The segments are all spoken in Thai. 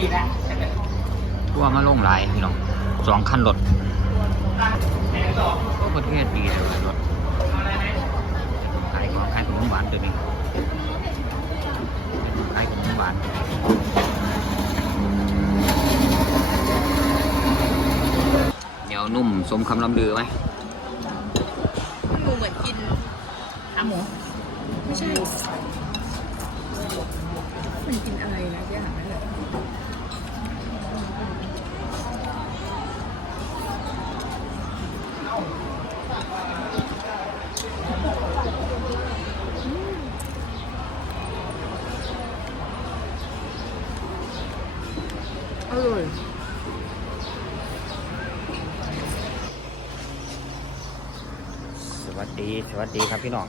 ดีนะทั่วมาลงหลายพี่น้องสองคันรถก็ประเทศดีเลยว่ะรถขายของขายขนมหวานตัวนี้ขายขนมหวานเหนียวนุ่มสมคำลำลือไหมมันดูเหมือนกินขาหมู ไม่ใช่มันกินอะไรนะที่อาหารนั่นแหละ อร่อยสวัสดีสวัสดีครับพี่น้อง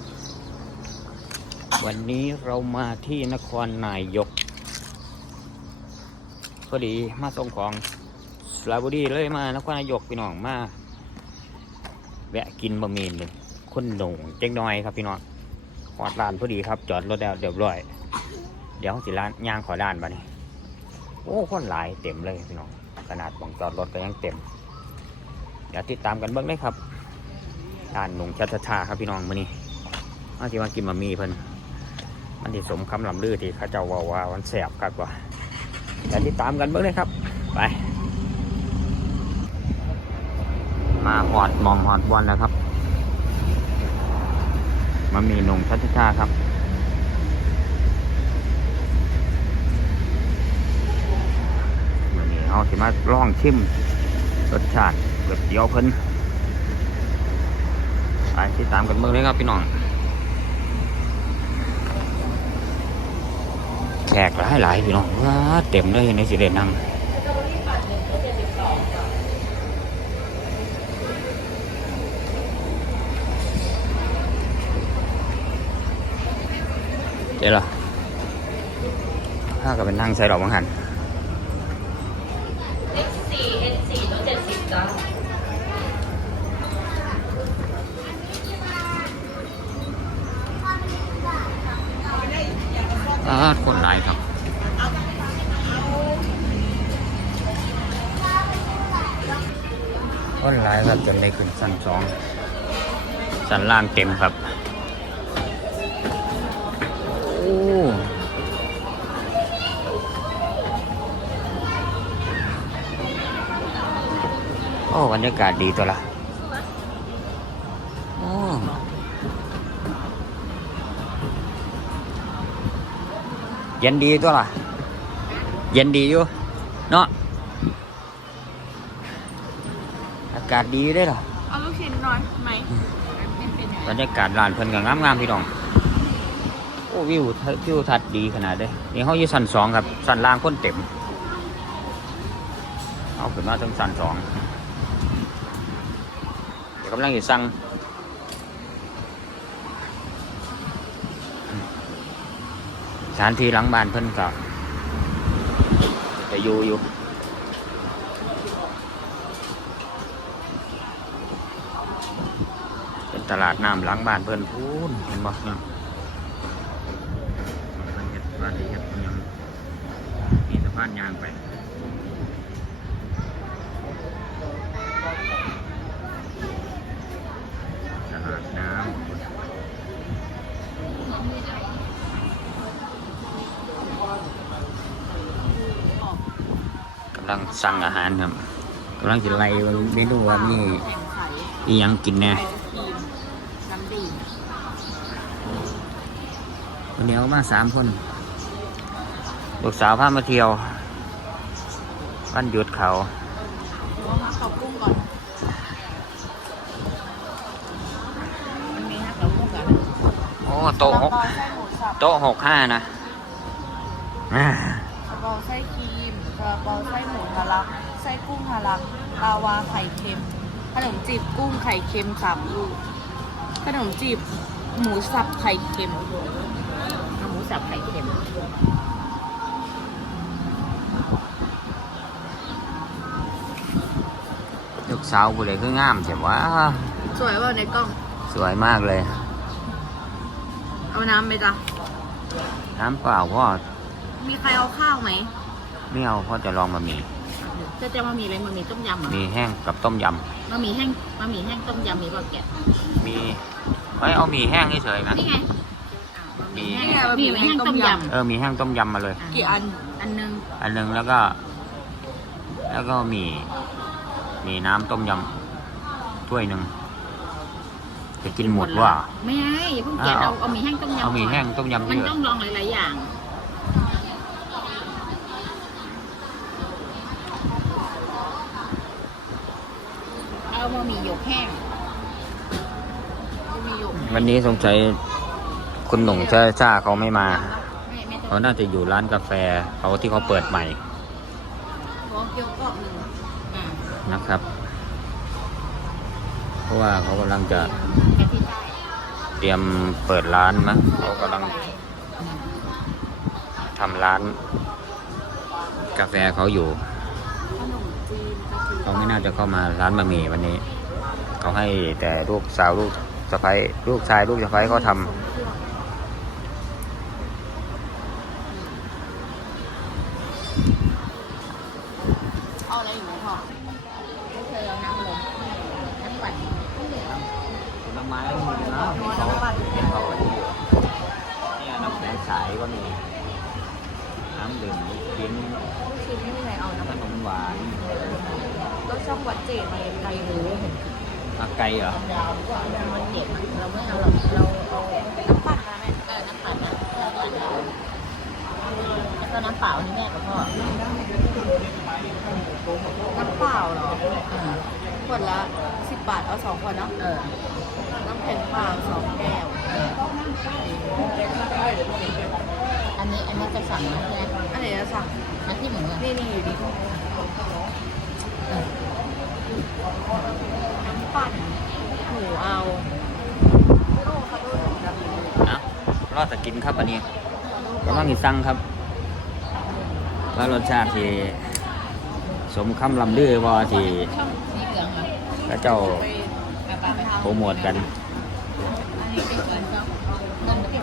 วันนี้เรามาที่นครนายก พอดีมาส่งของสระบุรีเลยมานครนายกพี่น้องมา แวะกินบะหมี่หนึ่งคนหนุ่งเจ๊งน้อยครับพี่น้องหอดร้านพอดีครับ จอดรถแล้วเรียบร้อย เดี๋ยวสิร้านย่างขอด้านบ้านี้ โอ้คนหลายเต็มเลยพี่น้องขนาดบังจอดรถก็ยังเต็มเดี๋ยวติดตามกันเบ้างเลยครับด้านหนุ่งชัชชาครับพี่น้องมื้อนี้เอาที่ว่ากินมามีเพิ่นมันที่สมคำลำลือที่เขาเจ้าว่าว่ามันแสบครับว่าเดี๋ยวติดตามกันเบิ่งเลยครับ ไป มาหอดมองหอดบอลแล้วครับมามีหนุ่งชัชชาครับวันนี้ เอาสิมาลองชิมรสชาติก๋วยเตี๋ยวเพิ่นไปติดตามกันเมื่อเลยครับพี่น้องแขกหลายหลายๆพี่น้องว้าเต็มเลยในสิเดนังเดี๋ยวเหรอถ้าก็เป็นนั่งใส่ดอกมังหัน X4 N4 ลด70จ้า อ่าคนหลายครับายครับจนได้ขึ้นชั้นสองชั้นล่างเต็มครับ โอ้โอ้บรรยากาศดีตัวละโอ้เย็นดีตัวละเย็นดีอยู่ เนาะอากาศดีได้อเหรอเอาลูกชิ้นหน่อยไหมเป็นเป็นบรรยากาศร้านเพิ่นก็งามๆพี่น้อง โอ้วิวทัศวิวทัศน์ดีขนาดเด้นี่เขาอยู่ชั้นสองครับชั้นล่างคนเต็ม เอาขึ้นมาถึงชั้นสองเดี๋ยวกำลังจะสั่งสถานที่หลังบ้านเพิ่นก็จะอยู่อยู่ เป็น ตลาดน้ำหลังบ้านเพิ่นพูนเห็นบ่เนี่ยเพิ่นเฮ็ดว่าสิเฮ็ดยังมีสะพานยางไปตลาดน้ำกำลังสั่งอาหารครับกำลังจะไล่เมนูว่ามีอียังกินแน่ำดื่ม คนเดียวมาสามคนลูกสาวพามาเที่ยววันหยุดเขาว่ามากับกุ้งก่อนมันมีฮักกับกุ้งกันโอ้โต๊ะหกกระเป๋าไส้หมูสับโต๊ะหกห้านะอ่ากระเป๋าไส้ครีมกระเป๋าไส้หมูทะลัก ไส้กุ้งทะลักลาวาไข่เค็ม ขนมจีบกุ้งไข่เค็มสามลูก ขนมจีบหมูสับไข่เค็มเอาหมู สับไข่เค็มลูกสาวบุเลยคืองามใช่ว่าสวยว่าในกล้อง สวยมากเลย เอาน้ำไหมจ๊ะน้ำเปล่าพ่อมีใครเอาข้าวไหมไม่เอาเพราะจะลองบะหมี่จะจะมามีอะไรมามีต้มยำเหรอมีแห้งกับต้มยมามีแห้งมามีแห้งต้มยำมีเปล่าแกะำมีเอ้ยเอาหมี่แห้งเฉยๆนะนี่ไง มีแห้งมีแห้งต้มยำ เออมีแห้งต้มยำมาเลย กี่อันอันนึงอันหนึงแล้วก็ แล้วก็มี มีน้ำต้มยำถ้วยหนึ่งจะกินหมดว่า ไม่ไงอย่าเพิ่งแกะอ้าเอาวเอามีแห้งต้มยำเอาหมี่ก่นแห้งต้มยำมันที่เหลืต้อองลองหลายๆอย่างเอามามีหยกแห้งบะหมี่หยกวันนี้สงสัย คุณหนุ่งชาชาเขาไม่มาไม่ไม่ต้เขาองน่าจะอยู่ร้านกาแฟเขาที่เขาเปิดใหม่ขอเกี๊ยวกรอบหนึ่งอ่านะครับ เพราะว่าเขากำลังจะแค่ที่ใต้เตรียมเปิดร้านมั้งเขากำลังทำร้าน กาแฟเขาอยู่ขนมจีนกะทิเขาไม่น่าจะเข้ามาร้านบะหมี่วันนี้ เขาให้แต่ลูกสาวลูกสะใภ้ลูกชายลูกสะใภ้เขาทำ น้ำแข็งใสก็มีน้ำดื่มกินชิ้นไม่มีใครเอานะขนมหวานก็ช่องวัดเจดเลยไกลหมูอาไก่เหรอมันเจ็บอะเราไม่เอาหรอกเราเอาน้ำปั่นนะแม่เออน้ำปั่นนะน้ำปั่นนะแล้วก็น้ำเปล่านี่แม่กับพ่อน้ำเปล่าเหรอขวดละสิบบาทเอาสองขวดเนาะเออน้ำแข็งเปล่าสองแก้วเอันนี้อันนี้จะสั่งนะใช่ไหมอันไหนจะสั่งอันที่หมูอะนี่นี่อยู่ดีน้ำปั่นหมูเอาโอ้คาโดหนูนะนะรอดแต่กินครับอันนี้ก็ต้องมีสั่งครับว่ารสชาติที่สมคำลำลือว่าที่ช่องสีเหลืองเหรอพระเจ้าไปเปไปโปรโมทกัน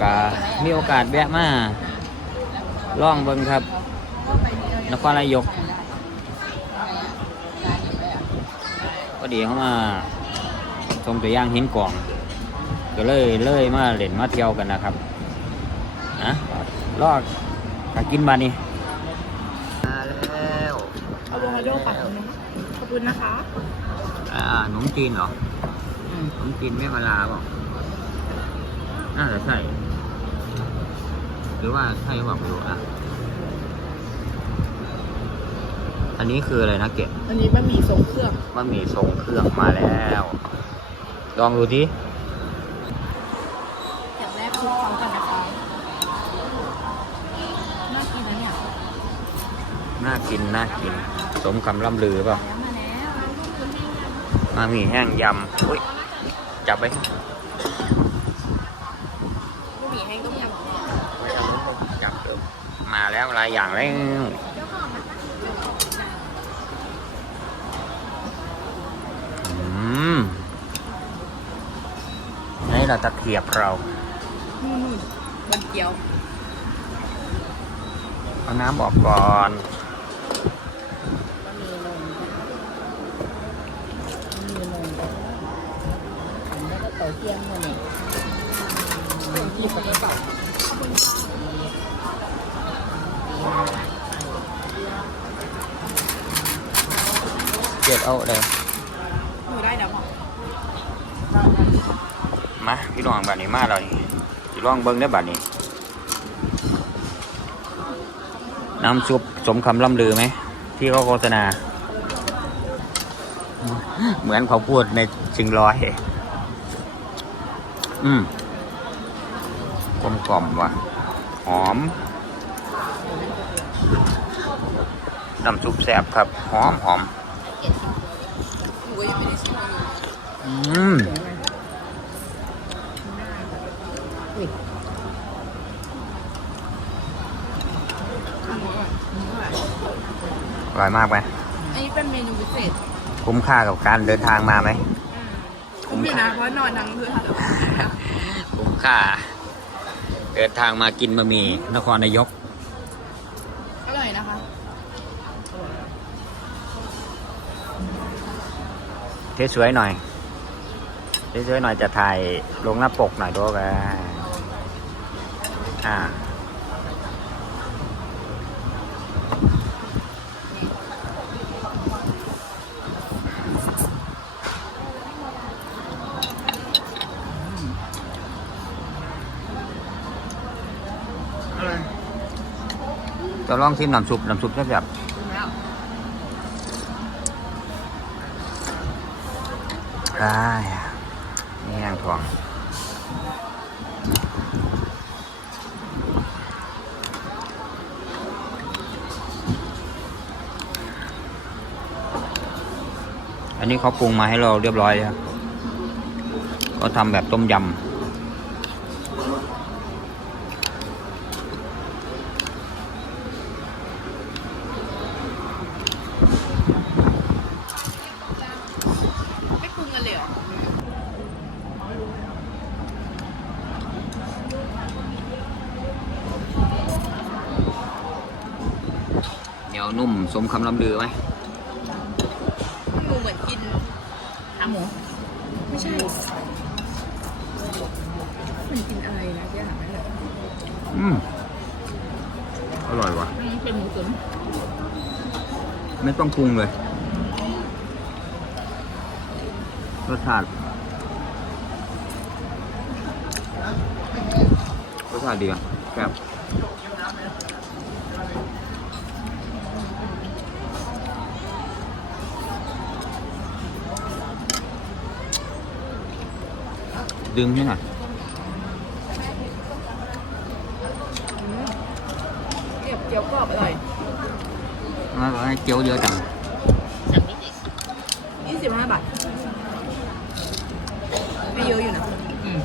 อันนี้เป็นเงินเขาเงินมันติดก็มีโอกาสแวะมาล่องเบิ่งครับ นครนายกก็ดีเขามาชมตัวอย่างหินกล่องก็เลยเลยมาเล่นมาเที่ยวกันนะครับนะลอกกักินบานี่มาแล้วอะโวคาโดปั่นนะขอบคุณนะคะอ่าขนมจีนเหรออืมขนมจีนแม่มาลาเปล่าน่าจะใช่ หรือว่าใช่หรือเปล่าไม่รู้อะ อันนี้คืออะไรนะเกดอันนี้บะหมี่ทรงเครื่องบะหมี่ทรงเครื่องมาแล้ว ลองดูทีอย่างแรกคลุกเขากันนะคะน่ากินนะเนี่ยน่ากินน่ากิน สมคำล่ำลือเปล่าแล้วมาแล้วมามีแห้งยำอุ้ยจับไป บะหมี่แห้งต้มยำของเรา ไม่เอาจับเถอะมาแล้วหลายอย่างแล้วอืมนี่เราตะเขียบเรานู่นๆมันเกี๊ยว เอาน้ำออกก่อนก็มีนมมีนมแล้วก็เต่าเทียมมาเนี่ยที่ปก เจ็ดเอาเลยหนูได้เดี๋ยวบอกมาพี่น้องบัดนี้มาแล้วนี่สิลองเบิ้งได้อบัดนี้ น้ำซุปสมคำล่ำลือไหม ที่เขาโฆษณา เหมือนเขาพูดในชิงร้อย อืมกลมกล่อมว่ะ หอมน้ำซุปแซ่บครับ หอมหอม อร่อยมากไหมอันนี้เป็นเมนูพิเศษคุ้มค่ากับการเดินทางมาไหมคุ้มอยู่นะเพราะนอนนั่งเคืนคุ้มค่า เดินทางมากินบะหมี่นครนายก อร่อยนะคะเทสวยหน่อย สวยๆหน่อยจะถ่ายลงหน้าปกหน่อยด้วยกันอ่าจะลองชิมน้ำซุปน้ำซุปแซ่บถึงแล้ วางอันนี้เขาปรุงมาให้เราเรียบร้อยแล้วก็ทำแบบต้มยำม่ปรุงกันเลยเหรอำเหนียวนุ่มสมคำลำลือไหมหมูเหมือนกินขาหมู ไม่ใช่เหมือนกินอะไรนะที่อาหารนั่นแหละอืมอร่อยว่ะ มันเป็นหมูตุ๋นไม่ต้องปรุงเลย รสชาติรสชาติดีอะแซ่บ ดึงให้หน่อยเกี๊ยวเกี๊ยวกรอบอร่อยแล้วก็ให้เจียวเยอะจังยี่สิบห้าบาทไม่เยอะอยู่นะ อืม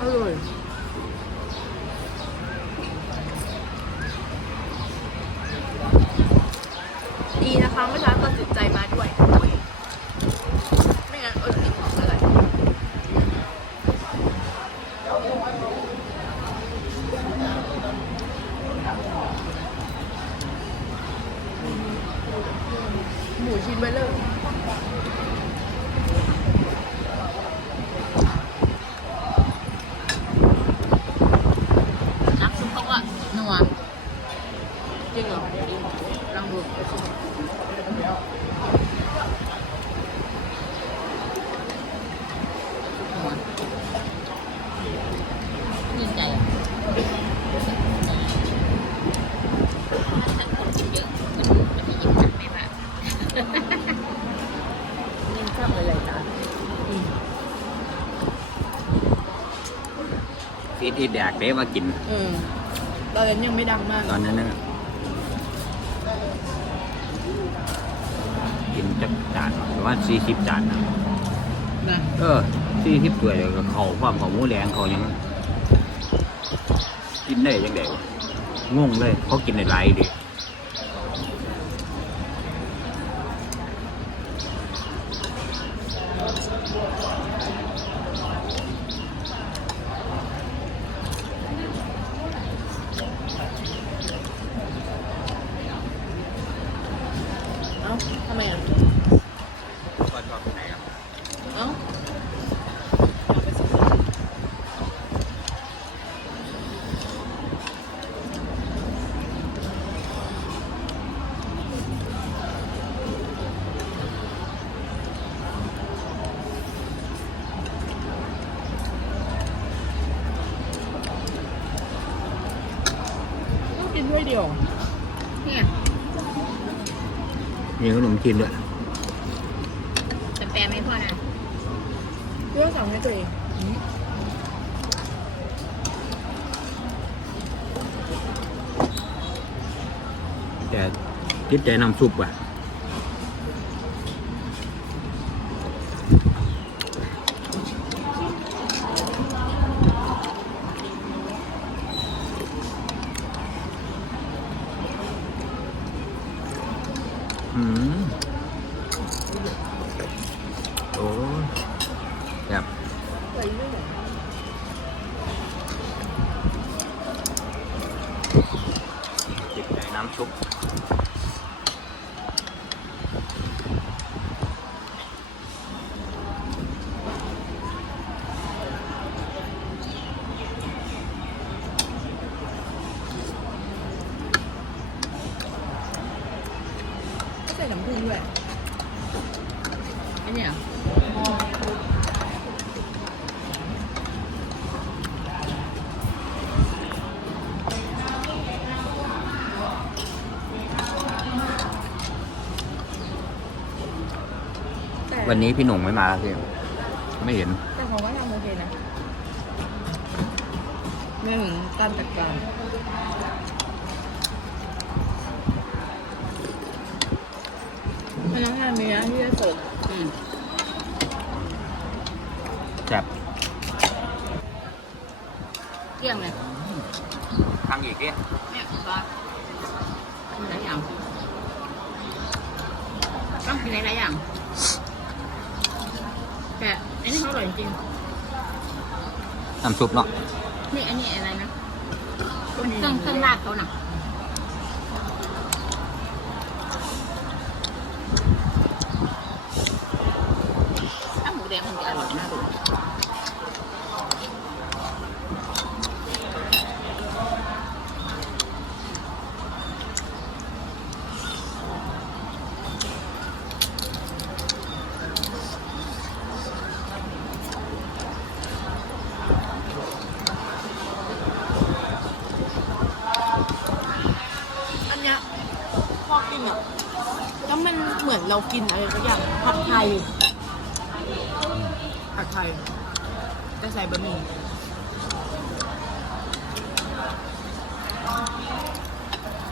อร่อยดีนะคะเมื่อเช้าตัดสินใจมาด้วยอุ๊ยไม่งั้นอดกินของอะไร หมูชิ้นเบลเลอร์น้ำซุปเขาก็นัวจริงเหรอลองดูดีใจถ้าคนกินเยอะมันมันจะยิ้มจัดไม่มายิ้มจับเลยเลยจ้ะ ฟีดที่แดกเด้มากิน เออตอนนั้นยังไม่ดังมากตอนนั้นนะกินจักจานประมาณสี่สิบจานนะนะเออสี่สิบตัวเลยก็เขาความเขาหมูแดงเขายังกินได้ยังไงวะงงเลยเขากินในไรดิ เอ้าทำไมอะ เอ้า ต้องกินด้วย เดียว เนี่ยมีขนมจีนด้วยแต่แปลไม่พอนะเพื่อสั่งให้ตัวเองแต่ติดใจน้ำซุปว่ะ โอ้ยแบบ วันนี้พี่หนุ่มไม่มาพี่ไม่เห็น แต่ของว่าทำโอเคนะไม่ถึงการจัดการพนักงานมีหน้าที่จะเสิร์ฟอืมจับเที่ยงเลยทางอีกดิเนี่ยคุณป้ากินหลายอย่างต้องกินหลายๆอย่างแต่ อันนี้เขาอร่อยจริงน้ำซุปเนาะนี่อันนี้อะไรนะเครื่องเครื่องราดเขาน่ะถ้าหมูแดงมันจะอร่อยน่าดูอันเนี้ยพอกินอะแล้วมัน เรากินอะไรสักอย่างผัดไทยผัดไทยจะใส่บะหมี่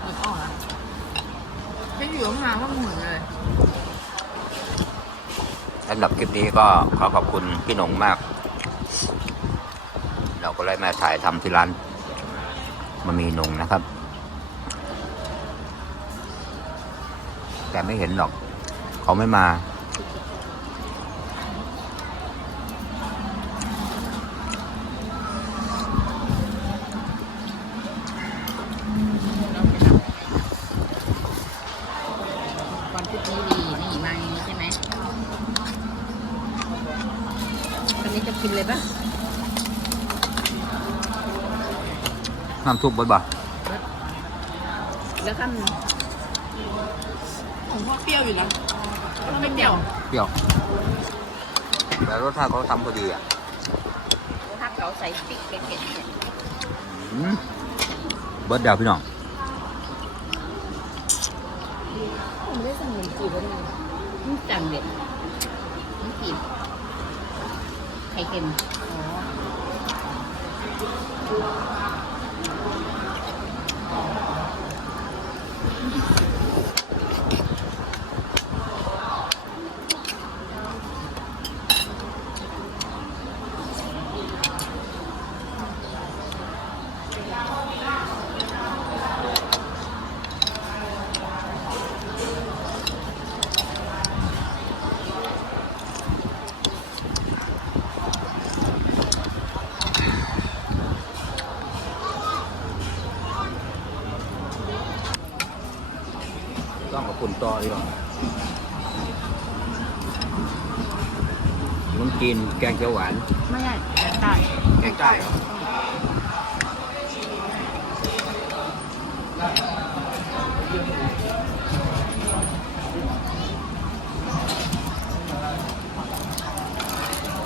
นึกออกแล้วไม่อยู่ข้างหลังว่าเหมือนอะไรสำหรับคลิปนี้ก็ขอขอบคุณพี่หนุ่มมาก เราก็เลยมาถ่ายทำที่ร้านมามีหนุ่งนะครับ แต่ไม่เห็นหรอก เขาไม่มาความคิดนี้ดีนี่มาอย่างนี้ใช่ไหมอันนี้จะกินเลยปะน้ำซุปบ่บ่แล้วขั้นของพ่อเปรี้ยวอยู่นะไม่เป รี้ยวเปรี้ยวแต่รสชาติเขาทำพอดีอะถ้าเขาใส่พริกเผ็ดๆเนี่ยอืมเบิร์ดเดียวพี่น้องผมไม่ได้สั่งขนมจีบแล้วนี่มันจังเด็ดมันจีบไข่เค็มอ๋อ ต้องกับคุณต่อดีกว่ามันกินแกงเขียวหวาน ไม่ใช่ใช่แกงใต้เหรอ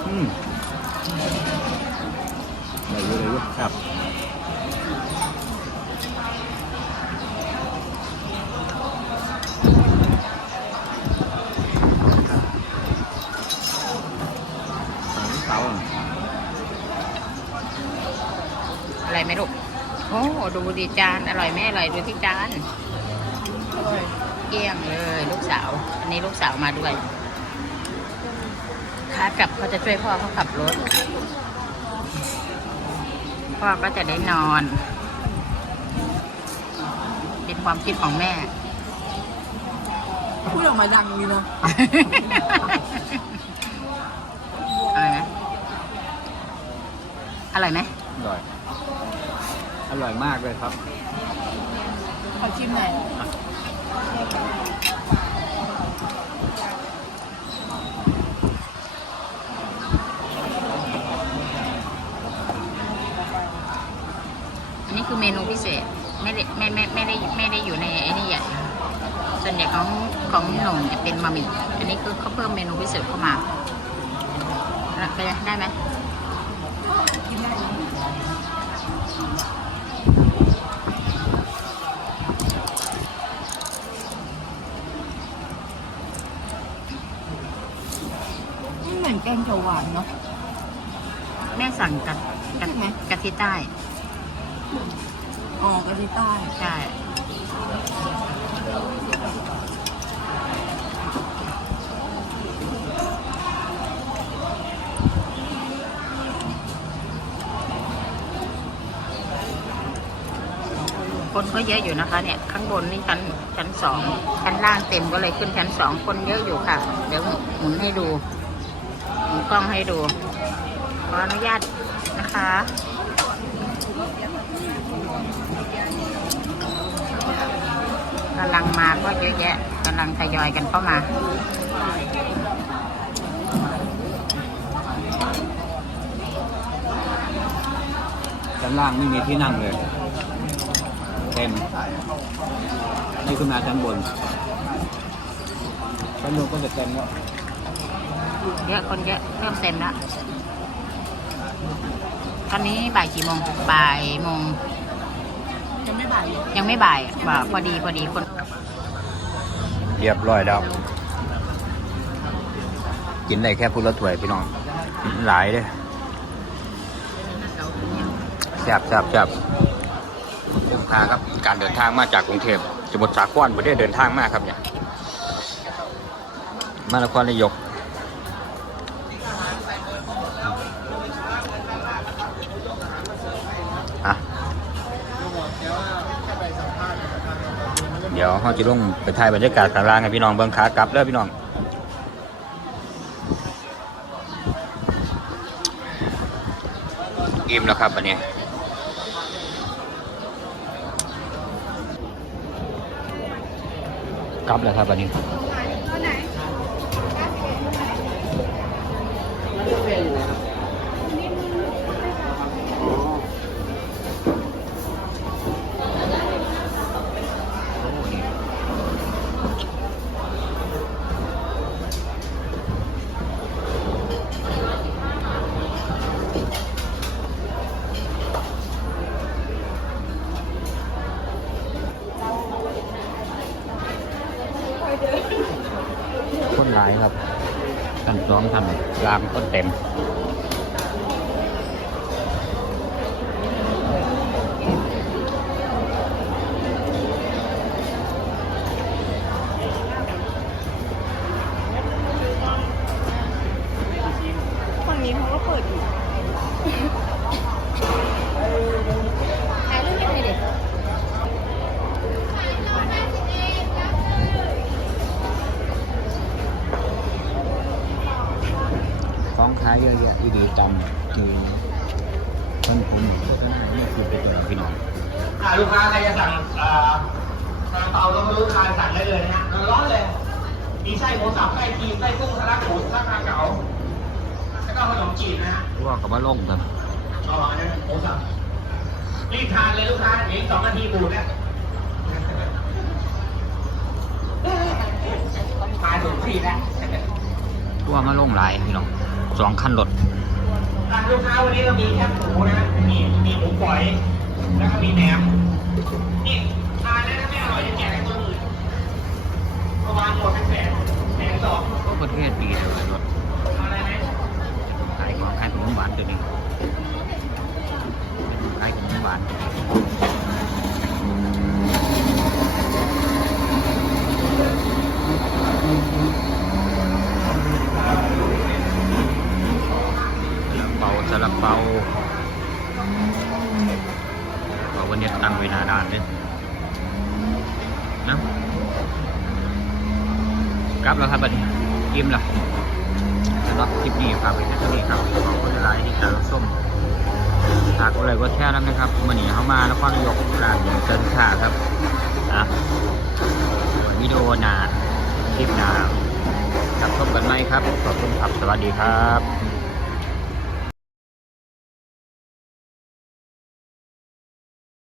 อืมได้เยอะเลยเว้ยครับ สองเตา อะไรไหมลูกโอ้ดูดีจาน อร่อยไหมอร่อยดูที่จานอร่อยเกลี้ยงเลยลูกสาว อันนี้ลูกสาวมาด้วยขากลับเขาจะช่วยพ่อเขาขับรถ พ่อก็จะได้นอน เป็นความคิดของแม่พูดออกมาดังดีเนาะอร่อยไหมอร่อยไหมอร่อยอ ร่อยมากเลยครับ ขอชิมหน่อยอันนี้คือเมนูพิเศษ ไม่ได้ไม่ไม่ไม่ได้ไม่ได้อยู่ในไอ้นี่ใหญ่ ส่วนใหญ่ของของหนุ่มจะเป็นบะหมี่อันนี้คือเขาเพิ่มเมนูพิเศษเข้ามาแล้วเป็นไงได้ไหมไม่เหมือนแกงเขียวหวานเนาะ แม่ สั่งกะกะใช่ไหมกะทิใต้อ๋อกะทิใต้ใช่คนก็เยอะอยู่นะคะเนี่ยข้างบนนี่ชั้นชั้นสองชั้นล่างเต็มก็เลยขึ้นชั้นสองคนเยอะอยู่ค่ะ เดี๋ยวหมุนให้ดูหมุนกล้องให้ดู ขออนุญาตนะคะกำลังมาก็เยอะแยะกำลังทยอยกันเข้ามาชั้นล่างไม่มีที่นั่งเลย เต็มนี่คือมาชั้นบนชั้นบนก็จะเต็มแล้วเยอะคนเยอะเริ่มเต็มแล้ว ตอนนี้บ่ายกี่โมงบ่ายโมงจะไม่บ่ายยังไม่บ่ายบ่าพอดีพอดีคน เรียบร้อยแล้ว กินได้แค่พุละถ้วยพี่น้อง หลายเลยแซ่บแซ่บแซ่บคุ้มค่าครับ การเดินทางมาจากกรุงเทพสมุทรสาครไม่ได้เดินทางมากครับเนี่ย มานครนายก เดี๋ยวเขาจะลงไปถ่ายบรรยากาศข้างล่างให้พี่น้องเบิ้งขากลับเด้อพี่น้องอิ่มแล้วครับวันนี้กลับแล้วครับวันนี้หลายครับทั้งสอง ล้างต้นเต็ม ฝั่งนี้เขาก็เปิดอยู่ ถ่ายรูปให้หน่อยดิ ของขายเยอะแยะที่ดีจำคือท่านผมนี่คือเป็นตัวพี่น้องอ่าลูกค้าใครจะสั่งอ่าซาลาเปาก็ไม่รู้ทานสั่งได้เลยนะฮะร้อนๆเลย มีไส้หมูสับไส้ครีมไส้กุ้งทะลักหมูทะลักปลาเก๋าแล้วก็ขนมจีบนะฮะว่ากับว่าลงครับอ๋ออันนั้นหมูสับรีบทานเลยลูกค้าเดี๋ยวอีกสองนาทีบูดเนี่ยต้องทานถึงที่แล้ว ว่ามาลงหลายพี่น้องสองคันรถร้านลูกค้าวันนี้เรามีแคบหมูนะ มีมีหมูฝอย แล้วก็มีแหนม นี่ทานแล้วถ้าไม่อร่อยจะแจกให้คนอื่นประมาณหมดเป็นแสนแสนสองก็ประเทศดีเลยรถเอาอะไรไหมขายของขายขนมหวานตัวนี้ขายขนมหวาน